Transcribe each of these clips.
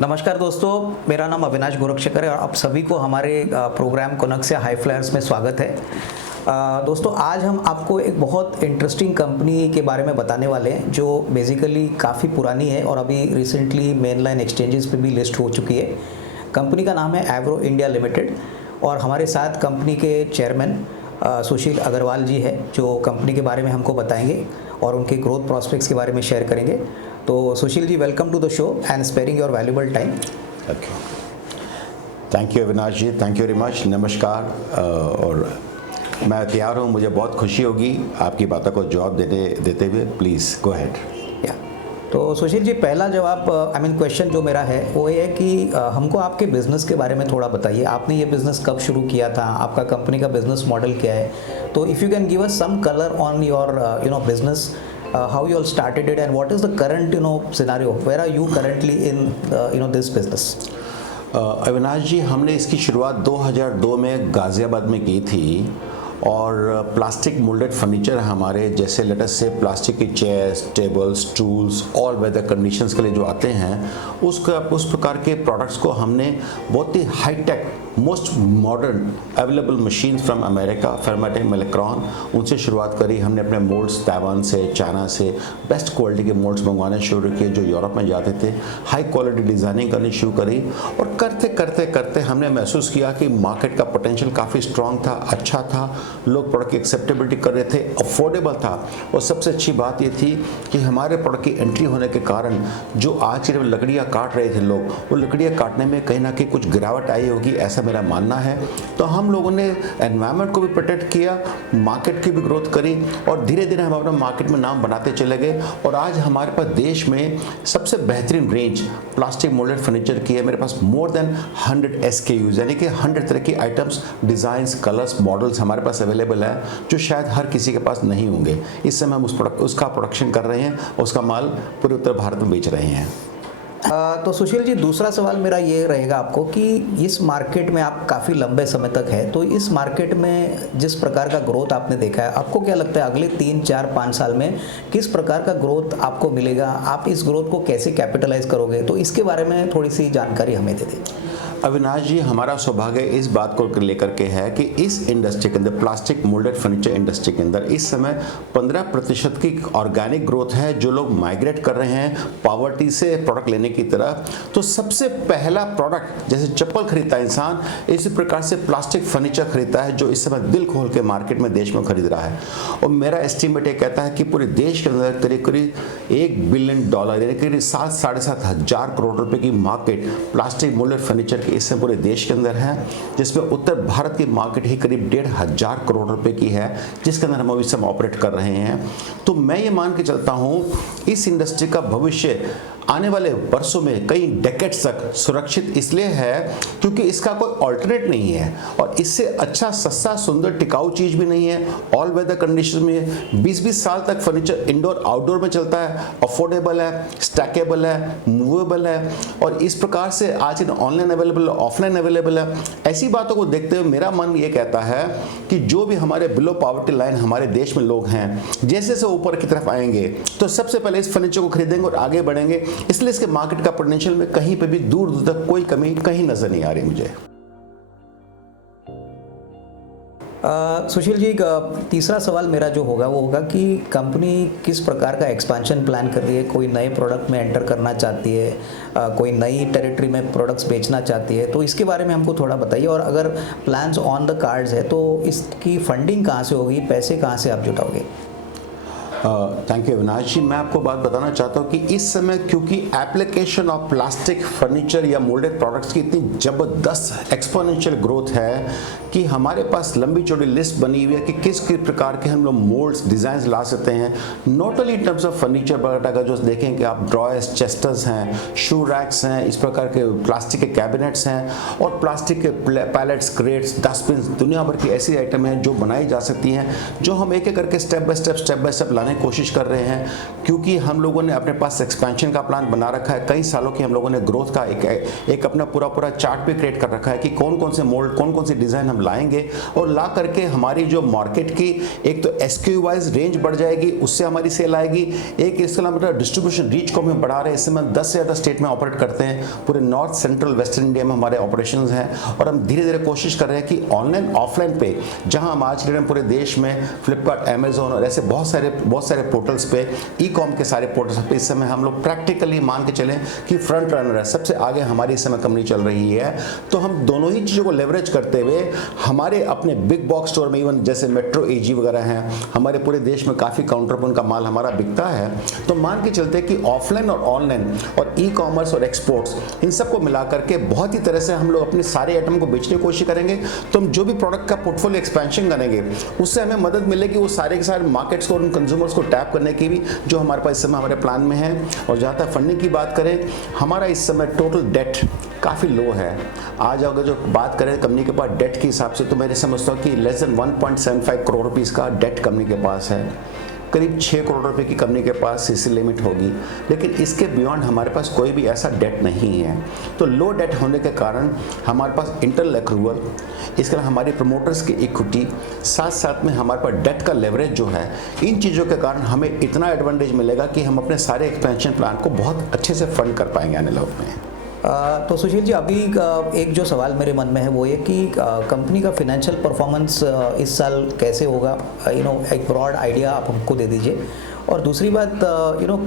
नमस्कार दोस्तों, मेरा नाम अविनाश गोरक्षकर है और आप सभी को हमारे प्रोग्राम कोनक से हाई फ्लायर्स में स्वागत है। दोस्तों, आज हम आपको एक बहुत इंटरेस्टिंग कंपनी के बारे में बताने वाले हैं जो बेसिकली काफ़ी पुरानी है और अभी रिसेंटली मेनलाइन एक्सचेंजेस पे भी लिस्ट हो चुकी है। कंपनी का नाम है एग्रो इंडिया लिमिटेड और हमारे साथ कंपनी के चेयरमैन सुशील अग्रवाल जी है जो कंपनी के बारे में हमको बताएंगे और उनके ग्रोथ प्रॉस्पेक्ट्स के बारे में शेयर करेंगे। तो Sushil ji, welcome to the show and sparing your valuable time. Okay, thank you Avinash ji, thank you very much. नमस्कार। और मैं तैयार हूँ, मुझे बहुत खुशी होगी आपकी बातों को जवाब देते हुए। Please go ahead. या तो सुशील जी, पहला जवाब क्वेश्चन जो मेरा है वो ये है कि हमको आपके बिज़नेस के बारे में थोड़ा बताइए। आपने ये बिज़नेस कब शुरू किया था, आपका कंपनी का बिज़नेस मॉडल क्या है? तो if you can give us some colour on your business, how you all started it and what is the current scenario, where are you currently in this business? Avinash ji, हमने इसकी शुरुआत 2002 में गाज़ियाबाद में की थी और प्लास्टिक मोल्डेड फर्नीचर हमारे जैसे लेटस से प्लास्टिक की chairs, tables, tools, all weather conditions के लिए जो आते हैं उस प्रकार के प्रोडक्ट्स को हमने बहुत ही hi tech most modern available machine from America, Ferromatik Milacron, उनसे शुरुआत करी। हमने अपने मोल्ड्स ताइवान से, चाइना से बेस्ट क्वालिटी के मोल्ड्स मंगवाने शुरू किए जो यूरोप में जाते थे। हाई क्वालिटी डिज़ाइनिंग करनी शुरू करी और करते करते करते हमने महसूस किया कि मार्केट का पोटेंशियल काफ़ी स्ट्रॉन्ग था, अच्छा था, लोग प्रोडक्ट की एक्सेप्टेबिलिटी कर रहे थे, अफोर्डेबल था और सबसे अच्छी बात ये थी कि हमारे प्रोडक्ट की एंट्री होने के कारण जो आज सिर्फ लकड़ियाँ काट रहे थे लोग, वो लकड़ियाँ काटने में कहीं ना कहीं कुछ गिरावट आई होगी, ऐसा मेरा मानना है। तो हम लोगों ने एनवायरनमेंट को भी प्रोटेक्ट किया, मार्केट की भी ग्रोथ करी और धीरे धीरे हम अपना मार्केट में नाम बनाते चले गए और आज हमारे पास देश में सबसे बेहतरीन रेंज प्लास्टिक मोल्डेड फर्नीचर की है। मेरे पास मोर देन 100 SKUs यानी कि 100 तरह की आइटम्स, डिज़ाइंस, कलर्स, मॉडल्स हमारे पास अवेलेबल है जो शायद हर किसी के पास नहीं होंगे। इस समय हम उसका प्रोडक्शन कर रहे हैं और उसका माल पूरे उत्तर भारत में बेच रहे हैं। तो सुशील जी, दूसरा सवाल मेरा ये रहेगा आपको कि इस मार्केट में आप काफ़ी लंबे समय तक है, तो इस मार्केट में जिस प्रकार का ग्रोथ आपने देखा है, आपको क्या लगता है अगले 3, 4, 5 साल में किस प्रकार का ग्रोथ आपको मिलेगा? आप इस ग्रोथ को कैसे कैपिटलाइज करोगे? तो इसके बारे में थोड़ी सी जानकारी हमें दे दें। अविनाश जी, हमारा सौभाग्य इस बात को लेकर के है कि इस इंडस्ट्री के अंदर, प्लास्टिक मोल्डेड फर्नीचर इंडस्ट्री के अंदर इस समय 15% की ऑर्गेनिक ग्रोथ है। जो लोग माइग्रेट कर रहे हैं पॉवर्टी से प्रोडक्ट लेने की तरफ, तो सबसे पहला प्रोडक्ट जैसे चप्पल खरीदता है इंसान, इसी प्रकार से प्लास्टिक फर्नीचर खरीदता है जो इस समय दिल खोल के मार्केट में देश में खरीद रहा है। और मेरा एस्टिमेट ये कहता है कि पूरे देश के अंदर करीब करीब $1 बिलियन यानी करीब 7-7.5 हजार करोड़ रुपए की मार्केट प्लास्टिक मोल्डेड फर्नीचर इससे पूरे देश के अंदर है, जिसमें उत्तर भारत की मार्केट ही करीब 1,500 करोड़ रुपए की है, जिसके अंदर हम अभी सब ऑपरेट कर रहे हैं। तो मैं ये मान के चलता हूँ इस इंडस्ट्री का भविष्य आने वाले वर्षों में कई डेकेड्स तक सुरक्षित इसलिए है क्योंकि इसका कोई ऑल्टरनेट नहीं है और इससे अच्छा, सस्ता, सुंदर, टिकाऊ चीज़ भी नहीं है। ऑल वेदर कंडीशन में 20-20 साल तक फर्नीचर इंडोर आउटडोर में चलता है, अफोर्डेबल है, स्टैकेबल है, मूवेबल है और इस प्रकार से आज ऑनलाइन अवेलेबल, ऑफलाइन अवेलेबल है। ऐसी बातों को देखते हुए मेरा मन ये कहता है कि जो भी हमारे बिलो पॉवर्टी लाइन हमारे देश में लोग हैं, जैसे जैसे ऊपर की तरफ आएंगे तो सबसे पहले इस फर्नीचर को खरीदेंगे और आगे बढ़ेंगे। इसलिए इसके मार्केट का पोटेंशियल में कहीं पे भी दूर दूर तक कोई कमी कहीं नजर नहीं आ रही मुझे। सुशील जी, तीसरा सवाल मेरा जो होगा वो होगा कि कंपनी किस प्रकार का एक्सपेंशन प्लान कर रही है? कोई नए प्रोडक्ट में एंटर करना चाहती है, कोई नई टेरिटरी में प्रोडक्ट्स बेचना चाहती है, तो इसके बारे में हमको थोड़ा बताइए। और अगर प्लान्स ऑन द कार्ड्स है तो इसकी फंडिंग कहाँ से होगी, पैसे कहाँ से आप जुटाओगे? थैंक यू अविनाश जी। मैं आपको बात बताना चाहता हूँ कि इस समय क्योंकि एप्लीकेशन ऑफ प्लास्टिक फर्नीचर या मोल्डेड प्रोडक्ट्स की इतनी ज़बरदस्त एक्सपोनेंशियल ग्रोथ है कि हमारे पास लंबी चौड़ी लिस्ट बनी हुई है कि किस किस प्रकार के हम लोग मोल्ड्स, डिज़ाइन ला सकते हैं। Not only in terms of furniture, but अगर जो देखें कि आप ड्रॉयर्स, चेस्टर्स हैं, शू रैक्स हैं, इस प्रकार के प्लास्टिक के कैबिनेट्स हैं और प्लास्टिक के पैलेट्स, क्रेट्स, डस्टबिन, दुनिया भर की ऐसी आइटम हैं जो बनाई जा सकती हैं, जो हम एक एक करके स्टेप बाय स्टेप लाने बढ़ाने की कोशिश कर रहे हैं, क्योंकि हम लोगों ने अपने पास एक्सपेंशन का प्लान बना रखा है। कई सालों की हम लोगों ने ग्रोथ का एक अपना पूरा चार्ट भी क्रिएट कर रखा है कि कौन कौन से मोल्ड, कौन कौन सी डिज़ाइन हम लाएंगे, और ला करके हमारी जो मार्केट की एक तो SKU वाइज रेंज बढ़ जाएगी, उससे हमारी सेल आएगी। एक इसका मतलब डिस्ट्रीब्यूशन रीच को हम बढ़ा रहे हैं। इस समय 10 से ज़्यादा स्टेट में ऑपरेट करते हैं, पूरे नॉर्थ सेंट्रल वेस्टर्न इंडिया में हमारे ऑपरेशन हैं, और हम धीरे धीरे कोशिश कर रहे हैं कि ऑनलाइन ऑफलाइन पे, जहां हम आज के दिन पूरे देश में फ्लिपकार्ट, अमेजोन और ऐसे बहुत सारे पोर्टल्स पे, ई-कॉम के सारे पोर्टल्स पे इस समय हम लोग प्रैक्टिकली मान के चलें कि फ्रंट रनर है, सबसे आगे हमारी इस समय कंपनी चल रही है। तो हम दोनों ही चीज़ों को लेवरेज करते हुए हमारे अपने बिग बॉक्स स्टोर में, इवन जैसे मेट्रो AG वगैरह हैं, हमारे पूरे देश में काफ़ी काउंटर पर उनका माल हमारा बिकता है। तो मान के चलते कि ऑफलाइन और ऑनलाइन और ई-कॉमर्स और एक्सपोर्ट्स, इन सबको मिला करके बहुत ही तरह से हम लोग अपने सारे आइटम को बेचने की कोशिश करेंगे। तो हम जो भी प्रोडक्ट का पोर्टफोलियो एक्सपेंशन करेंगे, उससे हमें मदद मिलेगी वो सारे के सारे मार्केट्स को और उन कंज्यूमर्स को टैप करने की भी, जो हमारे पास इस समय हमारे प्लान में है। और जहाँ तक फंडिंग की बात करें, हमारा इस समय टोटल डेट काफ़ी लो है। आज अगर जो बात करें कंपनी के पास डेट के हिसाब से, तो मैं समझता हूँ कि लेस देन 1.75 करोड़ रुपीज़ का डेट कंपनी के पास है। करीब 6 करोड़ रुपए की कंपनी के पास CC लिमिट होगी, लेकिन इसके बियॉन्ड हमारे पास कोई भी ऐसा डेट नहीं है। तो लो डेट होने के कारण हमारे पास इंटरनल एक्रूवल, इसके अलावा हमारी प्रमोटर्स की इक्विटी, साथ साथ में हमारे पास डेट का लेवरेज जो है, इन चीज़ों के कारण हमें इतना एडवांटेज मिलेगा कि हम अपने सारे एक्सपेंशन प्लान को बहुत अच्छे से फंड कर पाएंगे आने वाले वक्त में। तो सुशील जी, अभी एक जो सवाल मेरे मन में है वो ये कि कंपनी का फाइनेंशियल परफॉर्मेंस इस साल कैसे होगा, एक ब्रॉड आइडिया आप हमको दे दीजिए। और दूसरी बात,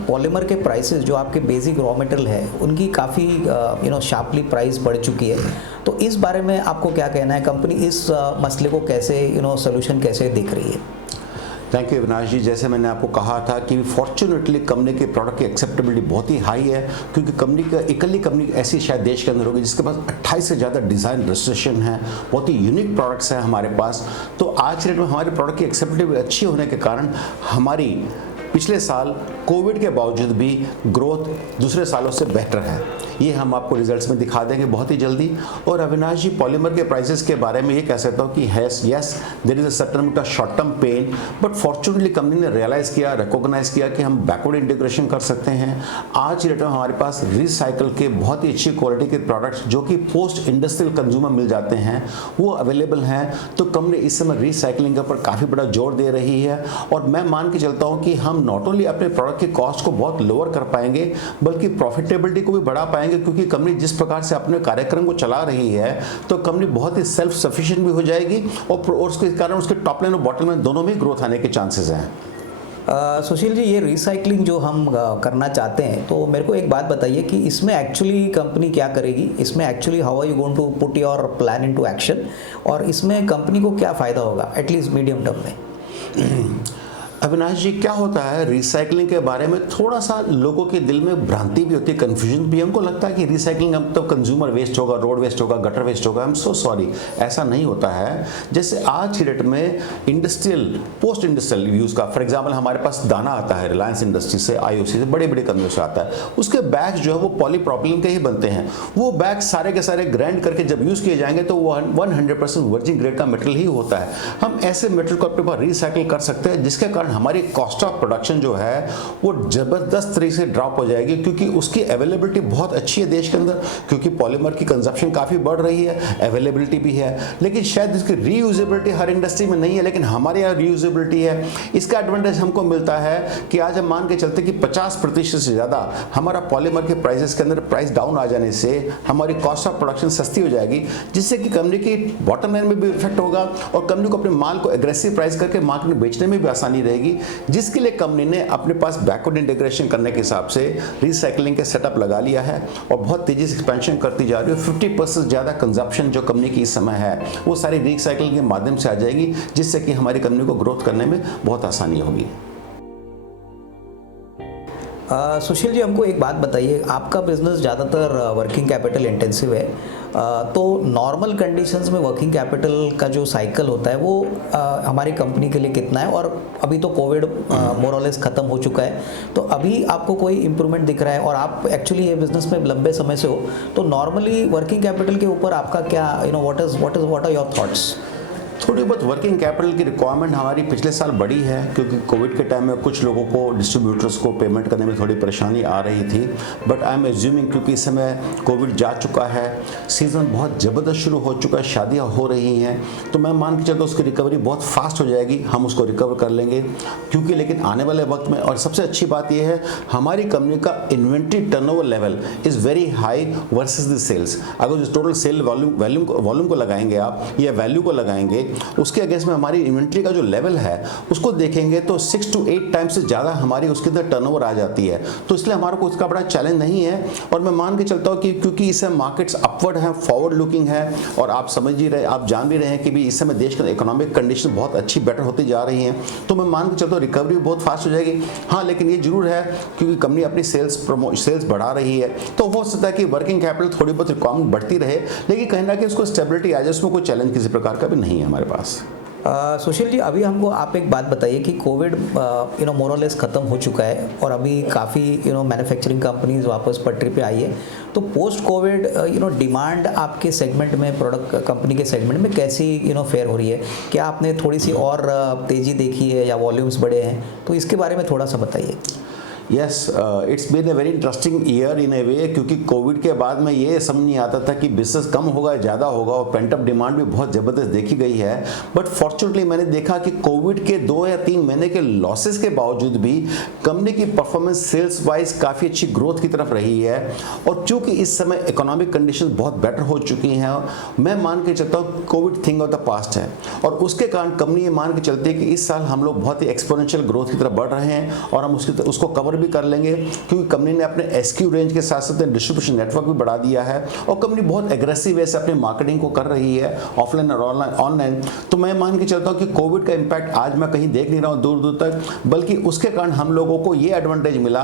पॉलीमर के प्राइसेस जो आपके बेसिक रॉ मटेरियल है, उनकी काफ़ी शार्पली प्राइस बढ़ चुकी है। तो इस बारे में आपको क्या कहना है, कंपनी इस मसले को कैसे सोल्यूशन कैसे देख रही है? थैंक यू अविनाश जी। जैसे मैंने आपको कहा था कि फॉर्चुनेटली कंपनी के प्रोडक्ट की एक्सेप्टेबिलिटी बहुत ही हाई है, क्योंकि कंपनी का इकल्ली कंपनी ऐसी शायद देश के अंदर होगी जिसके पास 28 से ज़्यादा डिज़ाइन रजिस्ट्रेशन है, बहुत ही यूनिक प्रोडक्ट्स हैं हमारे पास। तो आज के डेट में हमारे प्रोडक्ट की एक्सेप्टेबिलिटी अच्छी होने के कारण हमारी पिछले साल कोविड के बावजूद भी ग्रोथ दूसरे सालों से बेहतर है। ये हम आपको रिजल्ट्स में दिखा देंगे बहुत ही जल्दी। और अविनाश जी, पॉलीमर के प्राइसेस के बारे में ये कह सकता हूँ कि yes there is a certain amount of short term pain, but fortunately company ने रियलाइज़ किया, रिकॉग्नाइज किया कि हम बैकवर्ड इंटीग्रेशन कर सकते हैं। आज की डेट में हमारे पास रिसाइकल के बहुत ही अच्छी क्वालिटी के प्रोडक्ट्स जो कि पोस्ट इंडस्ट्रियल कंज्यूमर मिल जाते हैं, वो अवेलेबल हैं। तो कंपनी इस समय रिसाइकलिंग के ऊपर काफ़ी बड़ा जोर दे रही है, और मैं मान के चलता हूँ कि हम नॉट ओनली अपने प्रोडक्ट की कॉस्ट को बहुत लोअर कर पाएंगे, बल्कि प्रॉफिटेबिलिटी को भी बढ़ा पाएंगे, क्योंकि कंपनी जिस प्रकार से अपने कार्यक्रम को चला रही है, तो कंपनी बहुत ही सेल्फ सफिशिएंट भी हो जाएगी, और उसके कारण उसके टॉप लाइन और बॉटम लाइन दोनों में ग्रोथ आने के चांसेस हैं। सुशील जी, ये रिसाइकलिंग जो हम करना चाहते हैं, तो मेरे को एक बात बताइए कि इसमें एक्चुअली कंपनी क्या करेगी, इसमें actually how are you going to put your plan into action, और इसमें कंपनी को क्या फ़ायदा होगा एटलीस्ट मीडियम टर्म में? अविनाश जी, क्या होता है, रिसाइकलिंग के बारे में थोड़ा सा लोगों के दिल में भ्रांति भी होती है, कंफ्यूजन भी। हमको लगता है कि रिसाइकलिंग अब तो कंज्यूमर वेस्ट होगा, रोड वेस्ट होगा, गटर वेस्ट होगा। आई एम सो सॉरी, ऐसा नहीं होता है। जैसे आज की डेट में इंडस्ट्रियल, पोस्ट इंडस्ट्रियल यूज़ का, फॉर एग्जाम्पल हमारे पास दाना आता है रिलायंस इंडस्ट्री से, IOC से, बड़े बड़े कंपनियों से आता है। उसके बैग्स जो है वो पॉलीप्रोपिलीन के ही बनते हैं। वो बैग सारे के सारे ग्राइंड करके जब यूज़ किए जाएंगे तो वो 100% वर्जिन ग्रेड का मटेरियल ही होता है। हम ऐसे मटेरियल को अपने पास रिसाइकिल कर सकते हैं, जिसके कारण हमारी कॉस्ट ऑफ प्रोडक्शन जो है वो जबरदस्त तरीके से ड्रॉप हो जाएगी, क्योंकि उसकी अवेलेबिलिटी बहुत अच्छी है देश के अंदर, क्योंकि पॉलीमर की कंजप्शन काफ़ी बढ़ रही है, अवेलेबिलिटी भी है। लेकिन शायद इसकी रीयूजेबिलिटी हर इंडस्ट्री में नहीं है, लेकिन हमारे यहाँ रीयूजेबिलिटी है। इसका एडवांटेज हमको मिलता है कि आज हम मान के चलते कि 50% से ज़्यादा हमारा पॉलीमर के प्राइसेस के अंदर प्राइस डाउन आ जाने से हमारी कॉस्ट ऑफ प्रोडक्शन सस्ती हो जाएगी, जिससे कि कंपनी की बॉटम लाइन में भी इफेक्ट होगा, और कंपनी को अपने माल को एग्रेसिव प्राइस करके मार्केट में बेचने में भी आसानी रहेगी, जिसके लिए कंपनी ने अपने पास बैकवर्ड इंटीग्रेशन करने के हिसाब से रिसाइकलिंग के सेटअप लगा लिया है, और बहुत तेजी से एक्सपेंशन करती जा रही है। 50% ज़्यादा कंजप्शन जो कंपनी की इस समय है वो सारी रिसाइकलिंग के माध्यम से आ जाएगी, जिससे कि हमारी कंपनी को ग्रोथ करने में बहुत आसानी होगी। सुशील जी, हमको एक बात बताइए, आपका बिजनेस ज़्यादातर वर्किंग कैपिटल इंटेंसिव है, तो नॉर्मल कंडीशंस में वर्किंग कैपिटल का जो साइकिल होता है वो हमारी कंपनी के लिए कितना है? और अभी तो कोविड मोर और लेस ख़त्म हो चुका है, तो अभी आपको कोई इम्प्रूवमेंट दिख रहा है? और आप एक्चुअली ये बिज़नेस में लंबे समय से हो, तो नॉर्मली वर्किंग कैपिटल के ऊपर आपका क्या व्हाट आर योर थॉट्स? थोड़ी बहुत वर्किंग कैपिटल की रिक्वायरमेंट हमारी पिछले साल बढ़ी है, क्योंकि कोविड के टाइम में कुछ लोगों को, डिस्ट्रीब्यूटर्स को पेमेंट करने में थोड़ी परेशानी आ रही थी। बट आई एम एज्यूमिंग क्योंकि इस समय कोविड जा चुका है, सीज़न बहुत ज़बरदस्त शुरू हो चुका है, शादियाँ हो रही हैं, तो मैं मान के चलता हूँ उसकी रिकवरी बहुत फास्ट हो जाएगी, हम उसको रिकवर कर लेंगे। क्योंकि लेकिन आने वाले वक्त में, और सबसे अच्छी बात यह है हमारी कंपनी का inventory turnover level is very high versus the sales. अगर जो टोटल सेल वॉल्यूम को लगाएंगे आप या वैल्यू को लगाएंगे, उसके अगेंस्ट में हमारी इन्वेंट्री का जो लेवल है उसको देखेंगे तो 6 to 8 टाइम्स से ज़्यादा हमारी उसके अंदर टर्नओवर आ जाती है। तो इसलिए हमारे को उसका बड़ा चैलेंज नहीं है। और मैं मान के चलता हूँ कि क्योंकि इस समय मार्केट्स अपवर्ड हैं, फॉरवर्ड लुकिंग है, और आप समझ ही रहे, आप जान भी रहे हैं कि भी इस समय देश का इकोनॉमिक कंडीशन बहुत अच्छी बेटर होती जा रही हैं, तो मैं मान के चलता हूँ रिकवरी बहुत फास्ट हो जाएगी। हाँ, लेकिन ये जरूर है क्योंकि कंपनी अपनी सेल्स बढ़ा रही है, तो हो सकता है कि वर्किंग कैपिटल थोड़ी बहुत रिक्वायरमेंट बढ़ती रहे, लेकिन कहीं ना कहीं उसको स्टेबिलिटी आ जाए, उसमें कोई चैलेंज किसी प्रकार का भी नहीं है हमारे पास। सुशील जी, अभी हमको आप एक बात बताइए कि कोविड मोर और लेस ख़त्म हो चुका है और अभी काफ़ी मैन्युफैक्चरिंग कंपनीज वापस पटरी पे आई है, तो पोस्ट कोविड डिमांड आपके सेगमेंट में, प्रोडक्ट कंपनी के सेगमेंट में कैसी फेयर हो रही है? क्या आपने थोड़ी सी और तेज़ी देखी है या वॉल्यूम्स बढ़े हैं? तो इसके बारे में थोड़ा सा बताइए। Yes, it's been a very interesting year in a way, क्योंकि कोविड के बाद में ये समझ नहीं आता था कि बिजनेस कम होगा ज़्यादा होगा, और पेंट अप डिमांड भी बहुत ज़बरदस्त देखी गई है। बट फॉर्चुनेटली मैंने देखा कि कोविड के 2 या 3 महीने के लॉसेस के बावजूद भी कंपनी की परफॉर्मेंस सेल्स वाइज काफ़ी अच्छी ग्रोथ की तरफ रही है। और चूँकि इस समय इकोनॉमिक कंडीशन बहुत बेटर हो चुकी हैं, मैं मान के चलता हूँ Covid thing of the past है, और उसके कारण कंपनी ये मान के चलती है कि इस साल हम लोग बहुत ही एक्सपोनेंशियल ग्रोथ की तरफ बढ़ रहे हैं, और हम उसको कवर भी कर लेंगे, क्योंकि कंपनी ने अपने एसक्यू रेंज के साथ साथ डिस्ट्रीब्यूशन नेटवर्क भी बढ़ा दिया है, और कंपनी बहुत एग्रेसिव वे से अपनी मार्केटिंग को कर रही है, ऑफलाइन और ऑनलाइन। तो मैं मान के चलता हूं कि कोविड का इंपैक्ट आज मैं कहीं देख नहीं रहा हूं दूर दूर तक, बल्कि उसके कारण हम लोगों को ये एडवांटेज मिला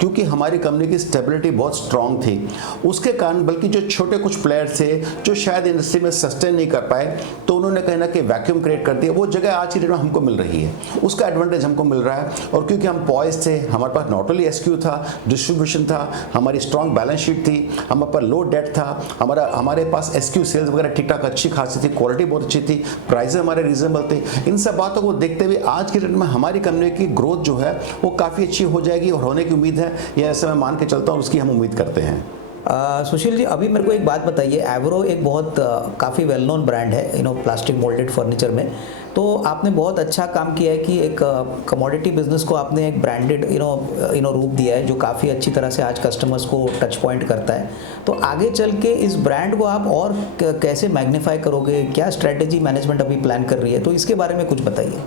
क्योंकि हमारी कंपनी की स्टेबिलिटी बहुत स्ट्रांग थी। उसके कारण बल्कि जो छोटे कुछ प्लेयर्स थे जो शायद इंडस्ट्री में सस्टेन नहीं कर पाए, तो उन्होंने कहीं ना कहीं वैक्यूम क्रिएट कर दिया, वो जगह आज की डेट में हमको मिल रही है, उसका एडवांटेज हमको मिल रहा है। और क्योंकि हम पॉइज थे, हमारे पास नॉट ओनली एसक्यू था, डिस्ट्रीब्यूशन था, हमारी स्ट्रॉन्ग बैलेंस शीट थी, हमारे पास लो डेट था, हमारे पास एसक्यू सेल्स वगैरह ठीक ठाक अच्छी खासी थी, क्वालिटी बहुत अच्छी थी, प्राइस हमारे रीजनेबल थे। इन सब बातों को देखते हुए आज के डेट में हमारी कंपनी की ग्रोथ जो है वो काफ़ी अच्छी हो जाएगी, और होने की उम्मीद है, यह ऐसे मैं मान के चलता हूँ, उसकी हम उम्मीद करते हैं। सुशील जी, अभी मेरे को एक बात बताइए, एवरो एक बहुत काफ़ी वेल नोन ब्रांड है प्लास्टिक मोल्डेड फर्नीचर में, तो आपने बहुत अच्छा काम किया है कि एक कमोडिटी बिजनेस को आपने एक ब्रांडेड रूप दिया है जो काफ़ी अच्छी तरह से आज कस्टमर्स को टच पॉइंट करता है। तो आगे चल के इस ब्रांड को आप और कैसे मैग्नीफाई करोगे? क्या स्ट्रेटेजी मैनेजमेंट अभी प्लान कर रही है? तो इसके बारे में कुछ बताइए।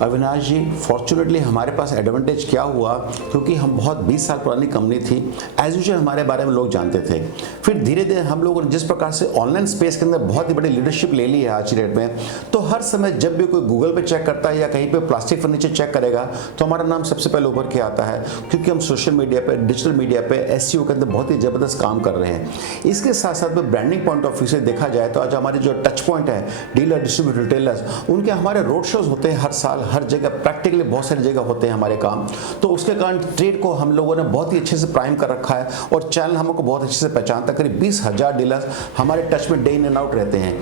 अविनाश जी, फॉर्चुनेटली हमारे पास एडवांटेज क्या हुआ, क्योंकि हम बहुत 20 साल पुरानी कंपनी थी, एज यूजुअल हमारे बारे में लोग जानते थे। फिर धीरे धीरे हम लोगों ने जिस प्रकार से ऑनलाइन स्पेस के अंदर बहुत ही बड़ी लीडरशिप ले ली है आज की डेट में, तो हर समय जब भी कोई गूगल पे चेक करता है या कहीं पे प्लास्टिक फर्नीचर चेक करेगा तो हमारा नाम सबसे पहले उभर के आता है, क्योंकि हम सोशल मीडिया पे, डिजिटल मीडिया पे, एसईओ के अंदर बहुत ही ज़बरदस्त काम कर रहे हैं। इसके साथ साथ में ब्रांडिंग पॉइंट ऑफ व्यू से देखा जाए तो आज हमारे जो टच पॉइंट है, डीलर, डिस्ट्रीब्यूटर, रिटेलर्स, उनके हमारे रोड शोज होते हैं हर साल, हर जगह, प्रैक्टिकली बहुत सारी जगह होते हैं हमारे काम। तो उसके कारण ट्रेड को हम लोगों ने बहुत ही अच्छे से प्राइम कर रखा है, और चैनल हमको बहुत अच्छे से पहचानता। करीब 20,000 डीलर्स हमारे टच में डे इन एंड आउट रहते हैं।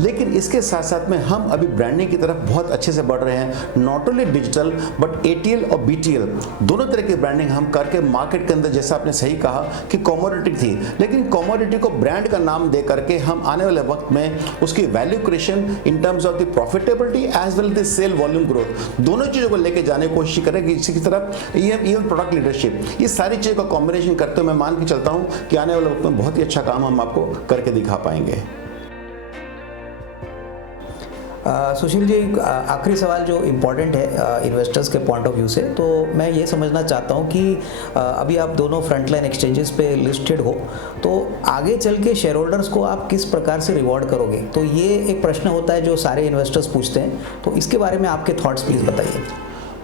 लेकिन इसके साथ साथ में हम अभी ब्रांडिंग की तरफ बहुत अच्छे से बढ़ रहे हैं, not only digital but ATL और बीटीएल दोनों तरह की ब्रांडिंग हम करके मार्केट के अंदर, जैसा आपने सही कहा कि कमोडिटी थी, लेकिन कमोडिटी को ब्रांड का नाम दे करके हम आने वाले वक्त में उसकी value creation in terms of the profitability as well the sale volume growth, दोनों चीज़ों को लेके जाने की कोशिश करेंगे। इसी की तरफ इवन प्रोडक्ट लीडरशिप, ये सारी चीज़ों का कॉम्बिनेशन करते हुए मैं मान के चलता हूँ कि आने वाले वक्त में बहुत ही अच्छा काम हम आपको करके दिखा पाएंगे। सुशील जी, आखिरी सवाल जो इम्पोर्टेंट है इन्वेस्टर्स के पॉइंट ऑफ व्यू से, तो मैं ये समझना चाहता हूँ कि अभी आप दोनों फ्रंटलाइन एक्सचेंजेस पे लिस्टेड हो, तो आगे चल के शेयर होल्डर्स को आप किस प्रकार से रिवॉर्ड करोगे? तो ये एक प्रश्न होता है जो सारे इन्वेस्टर्स पूछते हैं, तो इसके बारे में आपके थॉट्स प्लीज़ बताइए।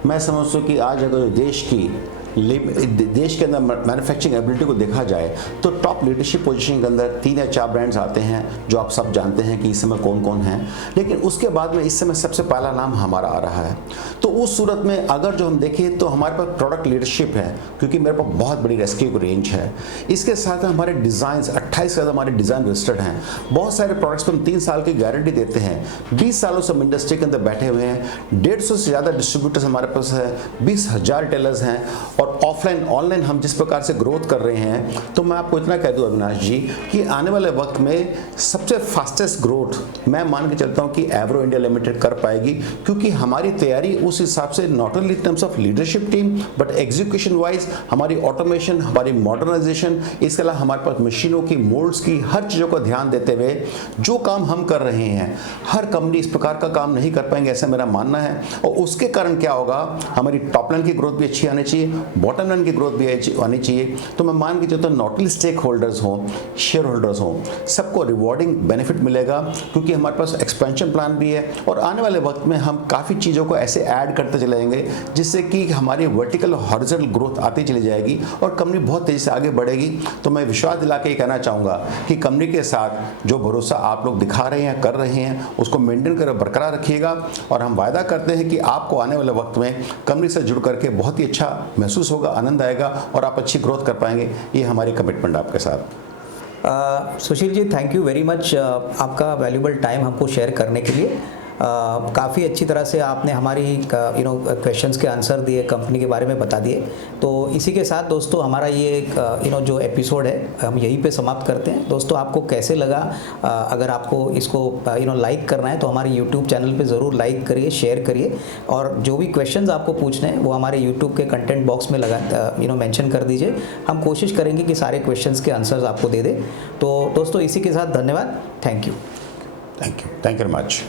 मैं समझता हूँ कि आज अगर देश की देश के अंदर मैन्युफैक्चरिंग एबिलिटी को देखा जाए तो टॉप लीडरशिप पोजीशन के अंदर 3 या 4 ब्रांड्स आते हैं जो आप सब जानते हैं कि इस समय कौन कौन हैं, लेकिन उसके बाद में इस समय सबसे पहला नाम हमारा आ रहा है। तो उस सूरत में अगर जो हम देखें तो हमारे पास प्रोडक्ट लीडरशिप है, क्योंकि मेरे पास बहुत बड़ी रेस्क्यू रेंज है। इसके साथ हमारे डिज़ाइन 28 से ज़्यादा हमारे डिज़ाइन रजिस्टर्ड हैं। बहुत सारे प्रोडक्ट्स पर हम 3 साल की गारंटी देते हैं। 20 सालों से हम इंडस्ट्री के अंदर बैठे हुए हैं। 150 से ज़्यादा डिस्ट्रीब्यूटर्स हमारे पास है, 20,000 टेलर्स हैं, और ऑफलाइन ऑनलाइन हम जिस प्रकार से ग्रोथ कर रहे हैं, तो मैं आपको इतना कह दूं अविनाश जी कि आने वाले वक्त में सबसे फास्टेस्ट ग्रोथ मैं मान के चलता हूं कि एवरो इंडिया लिमिटेड कर पाएगी, क्योंकि हमारी तैयारी उस हिसाब से not only in terms of leadership team but execution wise, हमारी ऑटोमेशन, हमारी मॉडर्नाइजेशन, इसके अलावा हमारे पास मशीनों की, मोल्ड्स की, हर चीज़ों को ध्यान देते हुए जो काम हम कर रहे हैं, हर कंपनी इस प्रकार का काम नहीं कर पाएंगे, ऐसा मेरा मानना है। और उसके कारण क्या होगा, हमारी टॉप लाइन की ग्रोथ भी अच्छी आनी चाहिए, बॉटम लाइन की ग्रोथ भी आनी चाहिए। तो मैं मान के चलता हूँ नॉट ओनली स्टेक होल्डर्स हों, शेयर होल्डर्स हों, सबको रिवॉर्डिंग बेनिफिट मिलेगा, क्योंकि हमारे पास एक्सपेंशन प्लान भी है, और आने वाले वक्त में हम काफ़ी चीज़ों को ऐसे ऐड करते चले जाएंगे जिससे कि हमारी वर्टिकल हॉरिजॉन्टल ग्रोथ आती चली जाएगी और कंपनी बहुत तेज़ी से आगे बढ़ेगी। तो मैं विश्वास दिला के ये कहना चाहूँगा कि कंपनी के साथ जो भरोसा आप लोग दिखा रहे हैं, कर रहे हैं, उसको मेंटेन कर बरकरार रखिएगा, और हम वायदा करते हैं कि आपको आने वाले वक्त में कंपनी से जुड़ करके बहुत ही अच्छा महसूस होगा, आनंद आएगा, और आप अच्छी ग्रोथ कर पाएंगे। ये हमारी कमिटमेंट आपके साथ। Sushil ji, thank you very much आपका वैल्यूबल टाइम हमको शेयर करने के लिए। काफ़ी अच्छी तरह से आपने हमारी क्वेश्चंस के आंसर दिए, कंपनी के बारे में बता दिए। तो इसी के साथ दोस्तों हमारा ये जो एपिसोड है हम यहीं पे समाप्त करते हैं। दोस्तों आपको कैसे लगा, अगर आपको इसको लाइक करना है तो हमारे यूट्यूब चैनल पे ज़रूर लाइक करिए, शेयर करिए, और जो भी क्वेश्चंस आपको पूछने हैं वो हमारे यूट्यूब के कंटेंट बॉक्स में मेंशन कर दीजिए। हम कोशिश करेंगे कि सारे क्वेश्चंस के आंसर्स आपको दे दें। तो दोस्तों इसी के साथ धन्यवाद, थैंक यू वेरी मच।